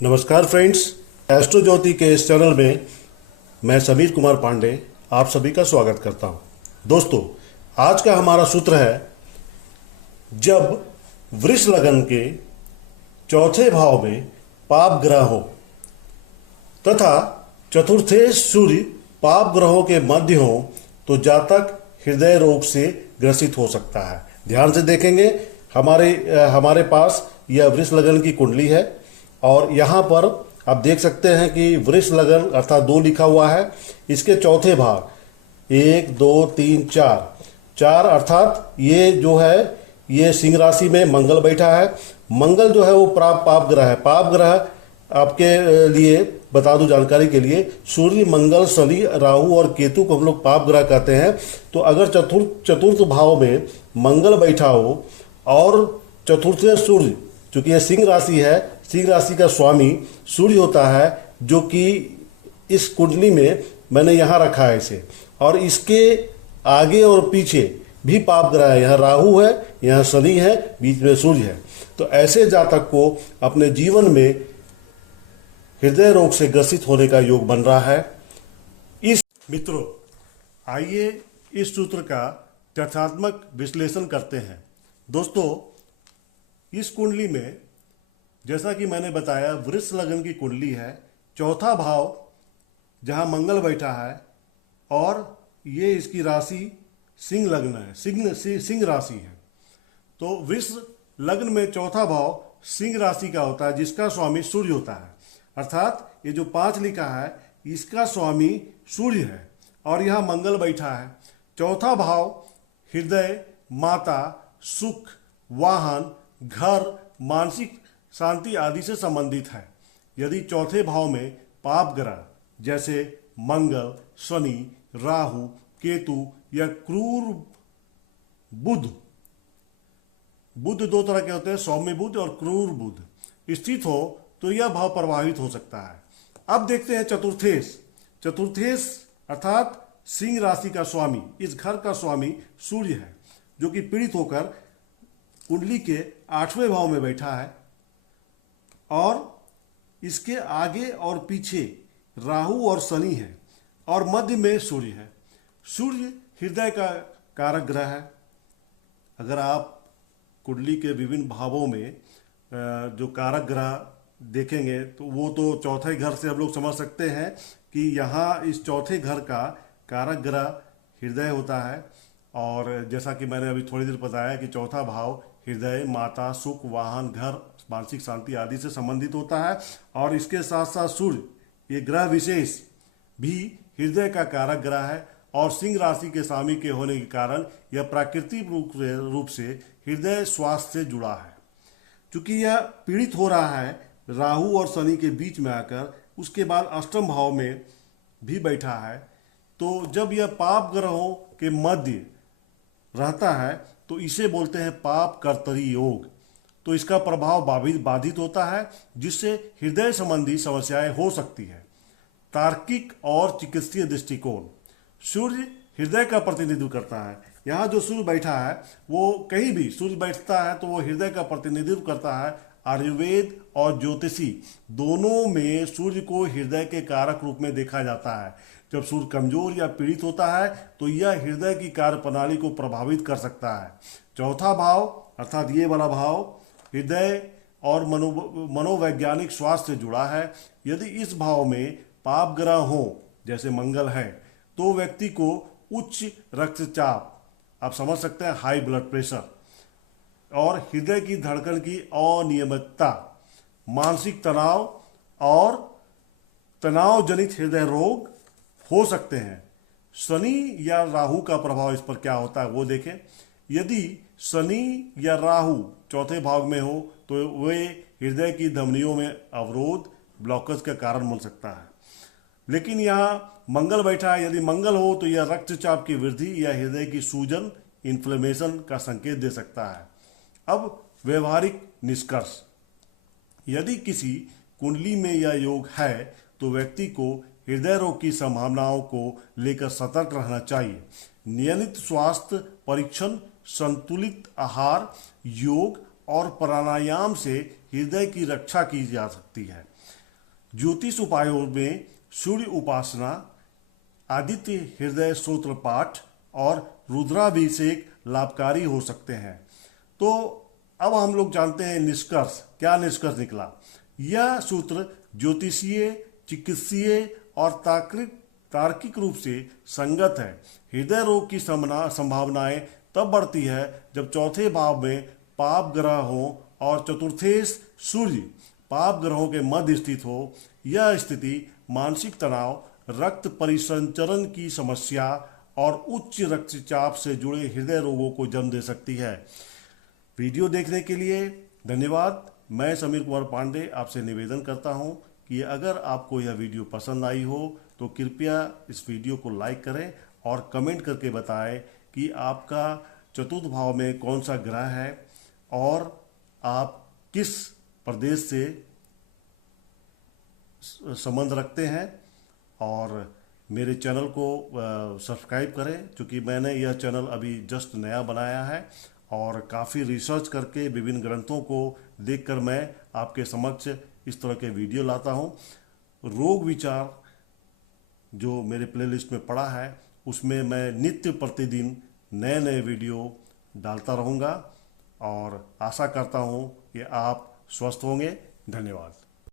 नमस्कार friends, astro ज्योति के इस चैनल में मैं समीर कुमार पांडे आप सभी का स्वागत करता हूं। दोस्तों, आज का हमारा सूत्र है, जब वृष लग्न के चौथे भाव में पाप ग्रह हो तथा चतुर्थे सूर्य पाप ग्रहों के मध्य हो तो जातक हृदय रोग से ग्रसित हो सकता है। ध्यान से देखेंगे, हमारे पास यह वृष लग्न की कुंडली है और यहाँ पर आप देख सकते हैं कि वृष लग्न अर्थात 2 लिखा हुआ है। इसके चौथे भाग 1 2 3 4 अर्थात ये जो है ये सिंह राशि में मंगल बैठा है। मंगल जो है वो पाप ग्रह है। पाप ग्रह आपके लिए बता दूं जानकारी के लिए, सूर्य, मंगल, शनि, राहु और केतु को हम लोग पाप ग्रह कहते हैं। तो अगर चतुर्थ भाव में मंगल बैठा हो और चतुर्थ सूर्य, चूंकि यह सिंह राशि है, सिंह राशि का स्वामी सूर्य होता है, जो कि इस कुंडली में मैंने यहाँ रखा है इसे, और इसके आगे और पीछे भी पाप ग्रह है। यहाँ राहु है, यहाँ शनि है, बीच में सूर्य है। तो ऐसे जातक को अपने जीवन में हृदय रोग से ग्रसित होने का योग बन रहा है। इस मित्रों, आइए इस सूत्र का तथ्यात्मक विश्लेषण करते हैं। दोस्तों, इस कुंडली में जैसा कि मैंने बताया, वृष लग्न की कुंडली है। चौथा भाव जहां मंगल बैठा है और ये इसकी राशि सिंह लग्न है, सिंह राशि है। तो वृष लग्न में चौथा भाव सिंह राशि का होता है, जिसका स्वामी सूर्य होता है। अर्थात ये जो 5 लिखा है इसका स्वामी सूर्य है और यहाँ मंगल बैठा है। चौथा भाव हृदय, माता, सुख, वाहन, घर, मानसिक शांति आदि से संबंधित है। यदि चौथे भाव में पाप ग्रह जैसे मंगल, शनि, राहु, केतु या क्रूर बुध 2 तरह के होते हैं, सौम्य बुध और क्रूर बुध स्थित हो तो यह भाव प्रभावित हो सकता है। अब देखते हैं चतुर्थेश अर्थात सिंह राशि का स्वामी, इस घर का स्वामी सूर्य है, जो कि पीड़ित होकर कुंडली के 8वें भाव में बैठा है और इसके आगे और पीछे राहु और शनि है और मध्य में सूर्य है। सूर्य हृदय का कारक ग्रह है। अगर आप कुंडली के विभिन्न भावों में जो कारक ग्रह देखेंगे तो वो तो चौथे घर से हम लोग समझ सकते हैं कि यहाँ इस चौथे घर का कारक ग्रह हृदय होता है। और जैसा कि मैंने अभी थोड़ी देर बताया कि चौथा भाव हृदय, माता, सुख, वाहन, घर, मानसिक शांति आदि से संबंधित होता है। और इसके साथ साथ सूर्य, ये ग्रह विशेष भी हृदय का कारक ग्रह है और सिंह राशि के स्वामी के होने के कारण यह प्राकृतिक रूप से हृदय स्वास्थ्य से जुड़ा है। क्योंकि यह पीड़ित हो रहा है राहु और शनि के बीच में आकर, उसके बाद अष्टम भाव में भी बैठा है। तो जब यह पाप ग्रहों के मध्य रहता है तो इसे बोलते हैं पाप कर्तरी योग। तो इसका प्रभाव बाधित होता है, जिससे हृदय संबंधी समस्याएं हो सकती है। तार्किक और चिकित्सीय दृष्टिकोण, सूर्य हृदय का प्रतिनिधित्व करता है। यहाँ जो सूर्य बैठा है वो कहीं भी सूर्य बैठता है तो वो हृदय का प्रतिनिधित्व करता है। आयुर्वेद और ज्योतिषी दोनों में सूर्य को हृदय के कारक रूप में देखा जाता है। जब सूर्य कमजोर या पीड़ित होता है तो यह हृदय की कार्य प्रणाली को प्रभावित कर सकता है। चौथा भाव अर्थात ये वाला भाव हृदय और मनोवैज्ञानिक स्वास्थ्य से जुड़ा है। यदि इस भाव में पाप ग्रह हो जैसे मंगल है तो व्यक्ति को उच्च रक्तचाप, आप समझ सकते हैं हाई ब्लड प्रेशर, और हृदय की धड़कन की अनियमितता, मानसिक तनाव और तनाव जनित हृदय रोग हो सकते हैं। शनि या राहु का प्रभाव इस पर क्या होता है वो देखें। यदि शनि या राहु चौथे भाव में हो तो वे हृदय की धमनियों में अवरोध, ब्लॉकेज का कारण बन सकता है। लेकिन यहाँ मंगल बैठा है, यदि मंगल हो तो यह रक्तचाप की वृद्धि या हृदय की सूजन, इन्फ्लेमेशन का संकेत दे सकता है। अब व्यवहारिक निष्कर्ष, यदि किसी कुंडली में यह योग है तो व्यक्ति को हृदय रोग की संभावनाओं को लेकर सतर्क रहना चाहिए। नियमित स्वास्थ्य परीक्षण, संतुलित आहार, योग और प्राणायाम से हृदय की रक्षा की जा सकती है। ज्योतिष उपायों में सूर्य उपासना, आदित्य हृदय स्तोत्र पाठ और रुद्राभिषेक लाभकारी हो सकते हैं। तो अब हम लोग जानते हैं निष्कर्ष, क्या निष्कर्ष निकला। यह सूत्र ज्योतिषीय, चिकित्सीय और तार्किक रूप से संगत है। हृदय रोग की संभावनाएं तब बढ़ती है जब चौथे भाव में पाप ग्रह हो और चतुर्थेश सूर्य पाप ग्रहों के मध्य स्थित हो। यह स्थिति मानसिक तनाव, रक्त परिसंचरण की समस्या और उच्च रक्तचाप से जुड़े हृदय रोगों को जन्म दे सकती है। वीडियो देखने के लिए धन्यवाद। मैं समीर कुमार पांडे आपसे निवेदन करता हूं कि अगर आपको यह वीडियो पसंद आई हो तो कृपया इस वीडियो को लाइक करें और कमेंट करके बताएं कि आपका चतुर्थ भाव में कौन सा ग्रह है और आप किस प्रदेश से संबंध रखते हैं। और मेरे चैनल को सब्सक्राइब करें, क्योंकि मैंने यह चैनल अभी जस्ट नया बनाया है और काफ़ी रिसर्च करके विभिन्न ग्रंथों को देखकर मैं आपके समक्ष इस तरह के वीडियो लाता हूं। रोग विचार जो मेरे प्लेलिस्ट में पड़ा है उसमें मैं नित्य प्रतिदिन नए नए वीडियो डालता रहूँगा और आशा करता हूँ कि आप स्वस्थ होंगे। धन्यवाद।